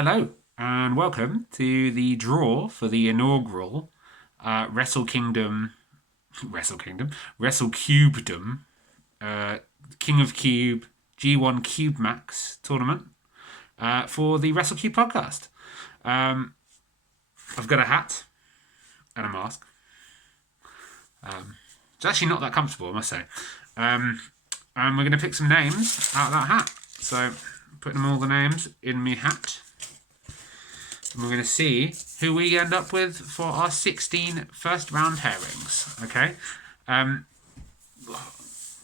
Hello, and welcome to the draw for the inaugural WrestleCubedom, King of Cube G1-Cube-Max tournament for the WrestleCube podcast. I've got a hat and a mask. It's actually not that comfortable, I must say. And we're going to pick some names out of that hat. So, putting all the names in me hat. And we're going to see who we end up with for our 16 first round pairings. Okay?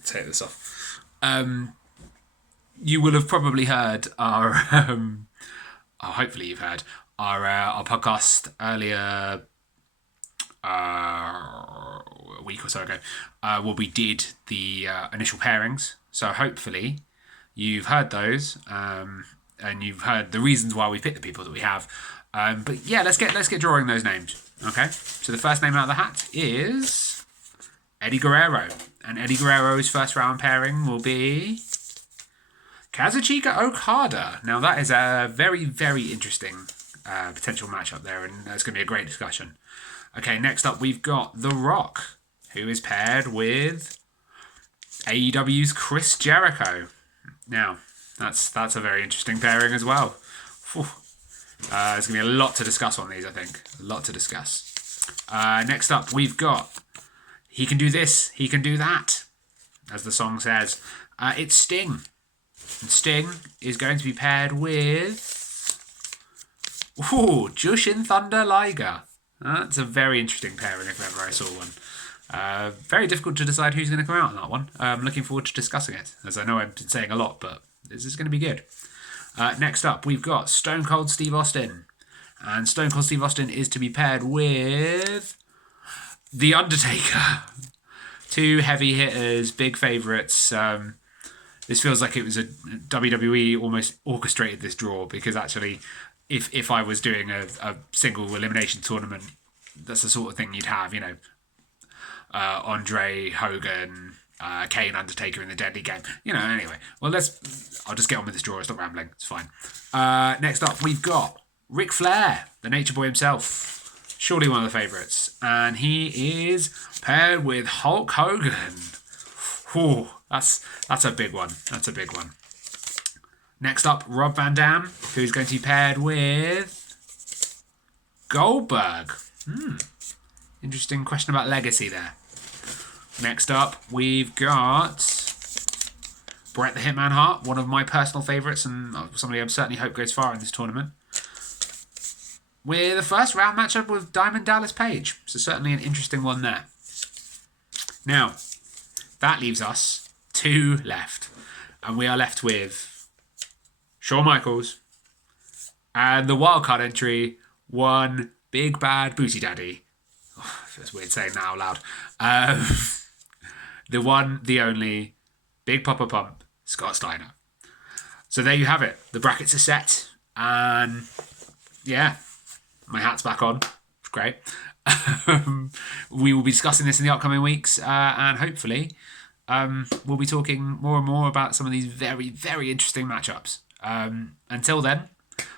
Take this off. You will have probably heard our, hopefully you've heard, our podcast earlier, a week or so ago, where we did the initial pairings. So hopefully you've heard those, and you've heard the reasons why we picked the people that we have. But yeah, let's get drawing those names. Okay. So the first name out of the hat is Eddie Guerrero, and Eddie Guerrero's first round pairing will be Kazuchika Okada. Now that is a very, very interesting potential matchup there, and that's going to be a great discussion. Okay, next up we've got The Rock, who is paired with AEW's Chris Jericho. Now, that's a very interesting pairing as well. There's going to be a lot to discuss on these, I think. A lot to discuss. Next up, we've got He Can Do This, He Can Do That, as the song says. It's Sting. And Sting is going to be paired with Jushin Thunder Liger. That's a very interesting pairing if ever I saw one. Very difficult to decide who's going to come out on that one. I'm looking forward to discussing it, as I know I've been saying a lot, but this is going to be good. Next up, we've got Stone Cold Steve Austin. And Stone Cold Steve Austin is to be paired with The Undertaker. Two heavy hitters, big favourites. This feels like it was a WWE almost orchestrated this draw, because actually, if I was doing a single elimination tournament, that's the sort of thing you'd have, Andre, Hogan, Kane, Undertaker in the Deadly Game. Anyway. Well, I'll just get on with this draw. Stop rambling. It's fine. Next up, we've got Ric Flair, the Nature Boy himself. Surely one of the favourites. And he is paired with Hulk Hogan. Ooh, that's a big one. That's a big one. Next up, Rob Van Dam, who's going to be paired with Goldberg. Interesting question about legacy there. Next up, we've got Bret the Hitman Hart, one of my personal favourites, and somebody I certainly hope goes far in this tournament, with a first round matchup with Diamond Dallas Page. So certainly an interesting one there. Now, that leaves us two left. And we are left with Shawn Michaels and the wildcard entry, one Big Bad Booty Daddy. Oh, it feels weird saying that out loud. The one, the only, Big Papa Pump, Scott Steiner. So there you have it. The brackets are set. And yeah, my hat's back on. It's great. We will be discussing this in the upcoming weeks. And hopefully we'll be talking more and more about some of these very, very interesting matchups. Until then,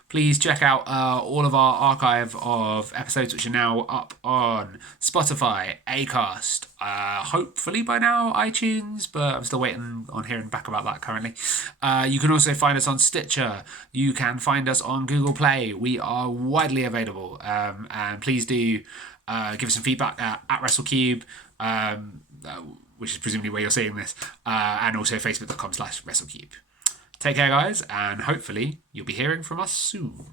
please check out all of our archive of episodes, which are now up on Spotify, Acast, hopefully by now iTunes, but I'm still waiting on hearing back about that currently. You can also find us on Stitcher. You can find us on Google Play. We are widely available. And please do give us some feedback at WrestleCube, which is presumably where you're seeing this, and also facebook.com/WrestleCube. Take care, guys, and hopefully you'll be hearing from us soon.